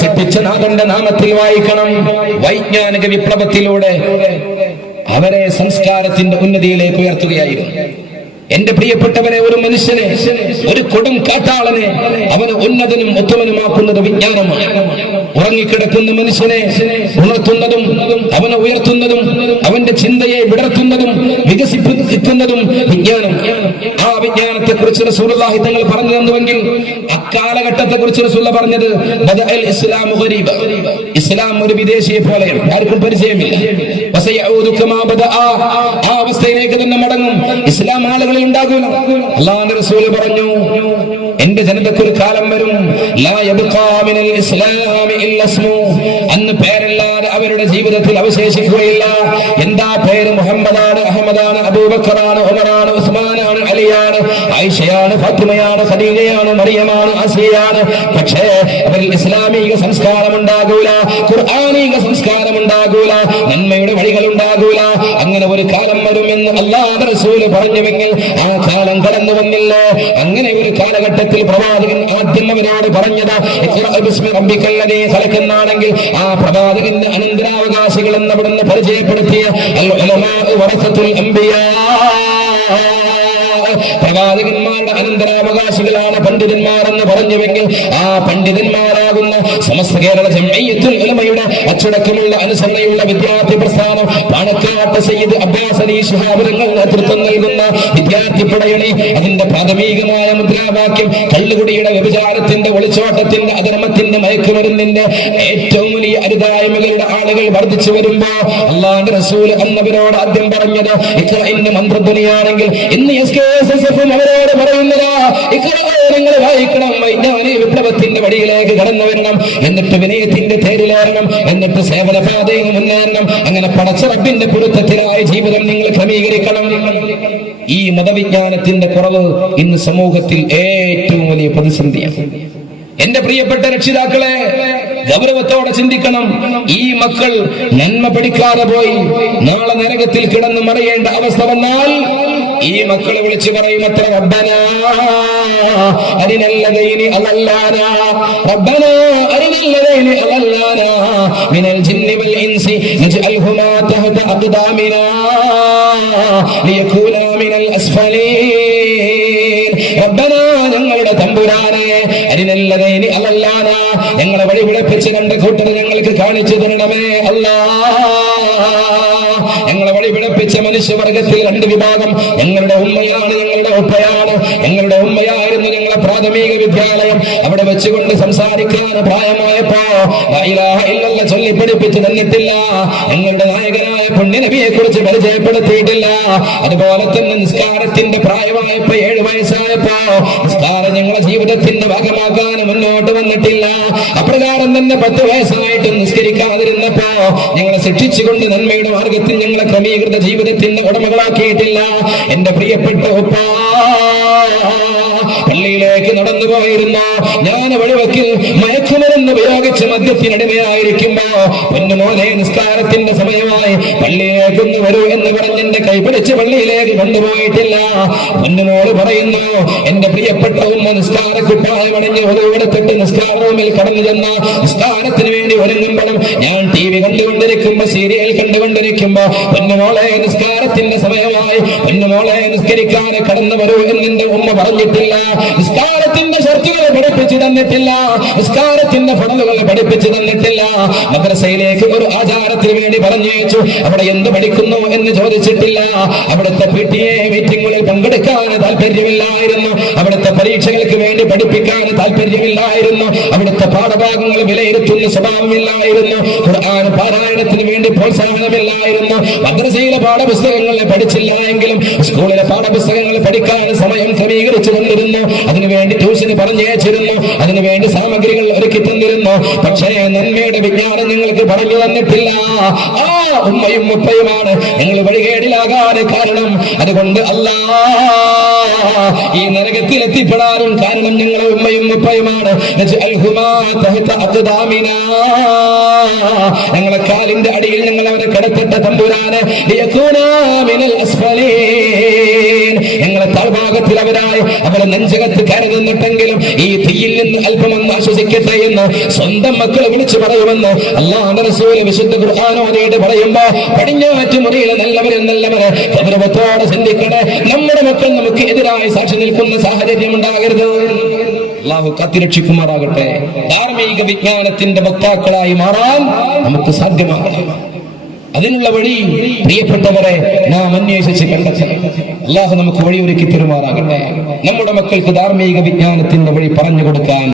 സൃഷ്ടിച്ച നാഥന്റെ നാമത്തിൽ വായിക്കണം. വൈജ്ഞാനിക വിപ്ലവത്തിലൂടെ അവരെ സംസ്കാരത്തിന്റെ ഉന്നതിയിലേക്ക് ഉയർത്തുകയായിരുന്നു. എന്റെ പ്രിയപ്പെട്ടവരെ, ഒരു മനുഷ്യനെ, ഒരു കൊടും കാട്ടാളനെ അവന് ഉന്നതനും ഉത്തമനുമാക്കുന്നത് വിജ്ഞാനമാണ്. ഉറങ്ങിക്കിടക്കുന്ന മനുഷ്യനെ ഉണർത്തുന്നതും അവനെ ഉയർത്തുന്നതും അവന്റെ ചിന്തയെ വിടർത്തുന്നതും വികസിപ്പിക്കുന്നതും വിജ്ഞാനം. ആ വിജ്ഞാനത്തെ കുറിച്ച് റസൂലുള്ളാഹി തങ്ങൾ പറഞ്ഞു തന്നുവെങ്കിൽ അക്കാലഘട്ടത്തെ കുറിച്ച് റസൂലുള്ളാഹി പറഞ്ഞത് ബദഅൽ ഇസ്ലാമു ഗരീബ, ഇസ്ലാം ഒരു വിദേശിയെ പോലെയാണ്, ആർക്കും പരിചയമില്ല. വസയഊദു കമാ ബദഅ, ആ അവസ്ഥയിലേക്ക് തന്നെ മടങ്ങും. ഇസ്ലാം ആളുകളിൽ ഉണ്ടാകൂല. അല്ലാഹുവിന്റെ റസൂൽ പറഞ്ഞു, എന്റെ ജനതയ്ക്ക് ഒരു കാലം വരും, ലാ യബ്ഖാ മിനൽ ഇസ്ലാമി ഇല്ലാ ഇസ്മു, അന്ന് പേരല്ലാതെ അവരുടെ ജീവിതത്തിൽ അവശേഷിക്കുകയില്ല. എന്താ പേര്? മുഹമ്മദാണ്, അഹമ്മദാണ്, അബൂബക്കറാണ്, ഉമറാണ്, ഉസ്മാനാണ്, അലിയാണ്, ആയിഷയാണ്, ഫാത്തിമയാണ്, ഖദീജയാണ്, മറിയമാണ്, ആസിയയാണ്. പക്ഷേ അവരിൽ ഇസ്ലാമിക സംസ്കാരം ഉണ്ടാകൂല, ഖുർആനിക സംസ്കാരം ഉണ്ടാകൂല, നന്മയുടെ വഴികൾ ഉണ്ടാകൂല. അങ്ങനെ ഒരു കാലം വരുമെന്ന് അല്ലാഹുവിന്റെ റസൂൽ പറഞ്ഞുവെങ്കിൽ ആ കാലം കടന്നു വന്നില്ലേ? അങ്ങനെ ഒരു കാലഘട്ടത്തിൽ പ്രവാചകൻ ആദ്യം അവരോട് പറഞ്ഞത് ഇഖ്റഅ ബിസ്മി റബ്ബിക്കൽ ലദീ ഖലഖ് എന്നാണെങ്കിൽ ആ പ്രവാചകന്റെ അനന്തരാവകാശികൾ എന്ന് അവിടുന്ന് പരിചയപ്പെടുത്തിയ അൽ ഉലമാ വറസത്തുൽ അംബിയാ, പ്രവാചകന്മാരുടെ അനന്തരാവകാശികളാണ് പണ്ഡിതന്മാരെന്ന് പറഞ്ഞുവെങ്കിൽ ആ പണ്ഡിതന്മാരാകുന്ന സമസ്ത കേരള ജംഇയ്യത്തുൽ ഉലമയുടെ അച്ചടക്കമുള്ള അനുസരണയുള്ള വിദ്യാർത്ഥി പ്രസ്ഥാനം പാണക്കാട്ട് സയ്യിദ് അബ്ബാസ് അലി ശിഹാബ് തങ്ങൾ നേതൃത്വം നൽകുന്ന വിദ്യാർത്ഥി പടയണി, അതിന്റെ പ്രാഥമികമായ മുദ്രാവാക്യം കള്ളുകുടിയുടെ, വ്യഭിചാരത്തിന്റെ, ഒളിച്ചോട്ടത്തിന്റെ, അധർമ്മത്തിന്റെ, മയക്കുമരുന്നിന്റെ ഏറ്റവും വലിയ അരുതായ്മകളുടെ ആളുകൾ വർദ്ധിച്ചു വരുമ്പോ അല്ലാഹുവിന്റെ റസൂൽ അന്നവരോട് ആദ്യം പറഞ്ഞത് ഇഖ്റഇന്റെ മന്ത്രധ്വനിയാണെങ്കിൽ ഇന്ന് അവരോട് പറയുന്നതാ, നിങ്ങൾ വായിക്കണം, വൈജ്ഞാനിക വിപ്ലവത്തിന്റെ വഴിയിലേക്ക് കടന്നു വരണം, എന്നിട്ട് വിനയത്തിന്റെ തേരിലേറണം, എന്നിട്ട് സേവന പാതയിൽ മുന്നേറണം. അങ്ങനെ പടച്ച റബ്ബിന്റെ പൊരുത്തത്തിലായ ജീവിതം നിങ്ങൾ ക്രമീകരിക്കണം. ഈ മതവിജ്ഞാനത്തിന്റെ കുറവ് ഇന്ന് സമൂഹത്തിൽ ഏറ്റവും വലിയ പ്രതിസന്ധിയാണ്. എന്റെ പ്രിയപ്പെട്ട രക്ഷിതാക്കളെ, ഗൗരവത്തോടെ ചിന്തിക്കണം. ഈ മക്കൾ നന്മ പഠിക്കാതെ പോയി നാളെ നരകത്തിൽ കിടന്നു മറിയേണ്ട അവസ്ഥ വന്നാൽ ഈ മക്കളെ വിളിച്ചു പറയും അത്ര, റബ്ബനാ അരിനല്ലദൈനി അളല്ലാനാ, റബ്ബനാ അരിനല്ലദൈനി അളല്ലാനാ മിനൽ ജിന്നി വൽ ഇൻസി നജ്അൽഹുമാ തഹത അഖ്ദാമിനാ ലിയകൂനാ മിനൽ അസ്ഫലീൻ. റബ്ബനാ, ഞങ്ങളുടെ തമ്പുരാനെ, അരിനല്ലദൈനി അളല്ലാനാ, ഞങ്ങളെ വഴി വിളപ്പിച്ച് രണ്ട് കൂട്ടരെ ഞങ്ങൾക്ക് കാണിച്ചു തരണമേ അല്ലാ. ഞങ്ങളെ വഴി വിളപ്പിച്ച മനുഷ്യവർഗത്തിൽ രണ്ട് വിഭാഗം, ഞങ്ങളുടെ ഉമ്മയാണ്, ഞങ്ങളുടെ ഉപ്പയാണ്. ഞങ്ങളുടെ ഉമ്മയായിരുന്നു ഞങ്ങളെ പ്രാഥമിക വിദ്യാലയം, അവിടെ വെച്ചുകൊണ്ട് സംസാരിക്കാൻ പ്രായമായപ്പോ ലാ ഇലാഹ ഇല്ലല്ലാഹ് ചൊല്ലി പഠിപ്പിച്ചു തന്നിട്ടില്ല. ഞങ്ങളുടെ നായകനായ പുണ്യനബിയെ കുറിച്ച് പരിചയപ്പെടുത്തിയിട്ടില്ല. അതുപോലെ തന്നെ നിസ്കാരത്തിന്റെ പ്രായമായപ്പോ 7 വയസ്സായപ്പോ നിസ്കാരം ഞങ്ങളെ ജീവിതത്തിന്റെ ഭാഗമാക്കാൻ മുന്നോട്ട് വന്നിട്ടില്ല. അപ്രകാരം തന്നെ 10 വയസ്സായിട്ടും നിസ്കരിക്കാതിരുന്നപ്പോ ഞങ്ങളെ ശിക്ഷിച്ചുകൊണ്ട് നന്മയുടെ മാർഗത്തിൽ ഞങ്ങളെ ക്രമീകൃത ജീവിതത്തിന്റെ ഉടമകളാക്കിയിട്ടില്ല. എന്റെ പ്രിയപ്പെട്ട ഉപ്പ പള്ളിയിലേക്ക് നടന്നു പോയിരുന്നു. ഞാൻ വഴിവക്കിൽ മയക്കുമരുന്ന് ഉപയോഗിച്ച് മദ്യത്തിനടിമയായിരിക്കുമ്പോ പൊന്നുമോനെ, നിസ്കാരത്തിന്റെ സമയമായി, പള്ളിയിലേക്കൊന്ന് വരൂ എന്ന് പറഞ്ഞ് എന്റെ കൈപിടിച്ച് പള്ളിയിലേക്ക് കൊണ്ടുപോയിട്ടില്ല. പൊന്നുമോള് പറയുന്നു, എന്റെ പ്രിയപ്പെട്ട ഉമ്മ നിസ്കാരക്കുപ്പായം അണിഞ്ഞ് ഒതുവെടുത്തിട്ട് നിസ്കാര റൂമിൽ കടന്നു ചെന്ന നിസ്കാരത്തിന് വേണ്ടി ഒരുങ്ങുമ്പോഴും ഞാൻ TV കണ്ടുകൊണ്ടിരിക്കുമ്പോ, സീരിയൽ കണ്ടുകൊണ്ടിരിക്കുമ്പോ, പൊന്നുമോളെ നിസ്കാരത്തിന്റെ സമയമായി, പൊന്നുമോളെ നിസ്കരിക്കാൻ കടന്നു വരൂ എന്നെ ഉമ്മ പറഞ്ഞിട്ടില്ല. നിസ്കാരത്തിന്റെ ഷർത്തുകൾ പഠിപ്പിച്ചു തന്നിട്ടില്ല, നിസ്കാരത്തിന്റെ ഫർളുകൾ പഠിപ്പിച്ചു തന്നിട്ടില്ല. മദ്രസയിലേക്ക് ഒരു ആചാരത്തിന് വേണ്ടി പറഞ്ഞയച്ചു, അവിടെ എന്ത് പഠിക്കുന്നു എന്ന് ചോദിച്ചിട്ടില്ല. അവിടുത്തെ PTA മീറ്റിങ്ങുകളിൽ പങ്കെടുക്കാൻ താല്പര്യമില്ലായിരുന്നു, അവിടുത്തെ പരീക്ഷകൾക്ക് വേണ്ടി പഠിപ്പിക്കാൻ താല്പര്യമില്ലായിരുന്നു, അവിടുത്തെ പാഠഭാഗങ്ങൾ വിലയിരുത്തുന്ന സ്വഭാവമില്ലായിരുന്നു, ഖുർആൻ പാരായണത്തിന് വേണ്ടി പ്രോത്സാഹനമില്ലായിരുന്നു. മദ്രസയിലെ പാഠപുസ്തകങ്ങൾ പഠിച്ചില്ല എങ്കിലും സ്കൂളിലെ പാഠപുസ്തകങ്ങൾ പഠിക്കാൻ സമയം ക്രമീകരിച്ചു തന്നിരുന്നു, അതിനുവേണ്ടി ട്യൂഷന് പറഞ്ഞയച്ചിരുന്നു, അതിനുവേണ്ടി സാമഗ്രികൾ ഒരുക്കി തന്നിരുന്നു. പക്ഷേ നന്മയുടെ വിജ്ഞാനം ഞങ്ങൾക്ക് പറഞ്ഞു തന്നിട്ടില്ല. ആ ഉമ്മയും ഉപ്പയുമാണ് ഞങ്ങൾ വഴികേടിലാകാൻ കാരണം. അതുകൊണ്ട് ഈ നരകത്തിൽ എത്തിപ്പെടാനും കാരണം ഞങ്ങളെ ഉമ്മയും ഉപ്പയുമാണ്. ഞങ്ങളെ കാലിന്റെ അടിയിൽ ഞങ്ങൾ അവരെ കിടത്തിട്ട തമ്പുരാനെ ലിയകൂനാ മിനൽ അസ്ഫലീൻ, ആലമീൻ ഞങ്ങളെ താഴ്ഭാഗത്തിൽ അവരെ നെഞ്ചകത്ത് കയറി നിന്നിട്ടെങ്കിലും ഈ തീയിൽ നിന്ന് അല്പമൊന്ന് ആശ്വസിക്കട്ടെ എന്ന് സ്വന്തം മക്കളെ വിളിച്ചു പറയുമെന്ന് അല്ലാഹുവിന്റെ റസൂൽ വിശുദ്ധ ഖുർആനോട് പറയുമ്പോ പടിഞ്ഞാറ്റ് മുറിയിലെ നല്ലവരെ ഗൗരവത്തോടെ ചിന്തിക്കണേ. നമ്മുടെ മക്കൾ നമുക്ക് എതിരായി സാക്ഷി നിൽക്കുന്ന സാഹചര്യം ഉണ്ടാകരുത്. അല്ലാഹു കാത്തിരക്ഷിക്കുമാറാകട്ടെ. ധാർമ്മിക വിജ്ഞാനത്തിന്റെ വക്താക്കളായി മാറാൻ നമുക്ക് സാധ്യമാകണം. അതിനുള്ള വഴി പ്രിയപ്പെട്ടവരെ നാം അന്വേഷിച്ച് കണ്ടെത്തണം. അല്ലാഹു നമുക്ക് വഴിയൊരുക്കി തരുമാറാകട്ടെ. നമ്മുടെ മക്കൾക്ക് ധാർമ്മിക വിജ്ഞാനത്തിന്റെ വഴി പറഞ്ഞു കൊടുക്കാൻ